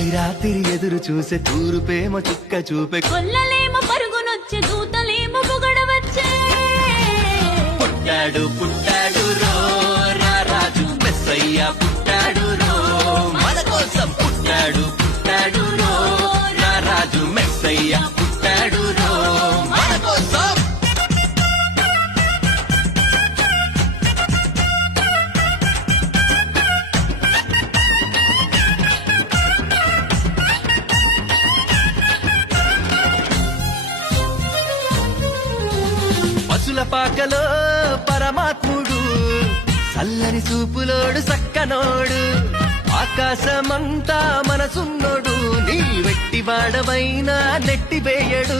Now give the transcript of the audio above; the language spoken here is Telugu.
తొలి రాత్రి ఎదురు చూసే తూరుపేమో చుక్క చూపే కొల్లలేమో పరుగునొచ్చే దూతలేమో పొగడవచ్చే పుట్టాడు పుట్టాడు రో రారాజు మెస్సయ్య పుట్టాడు రో మన కోసం పుట్టాడు పుట్టాడు రో రారాజు మెస్సయ్య పుట్టాడు రో మన కోసం పసుల పాకలో పరమాత్ముడు చల్లని చూపులోడు సక్కనోడు ఆకాశమంతా మనసున్నోడు నీ వెట్టి వాడవైనా నెట్టివేయడు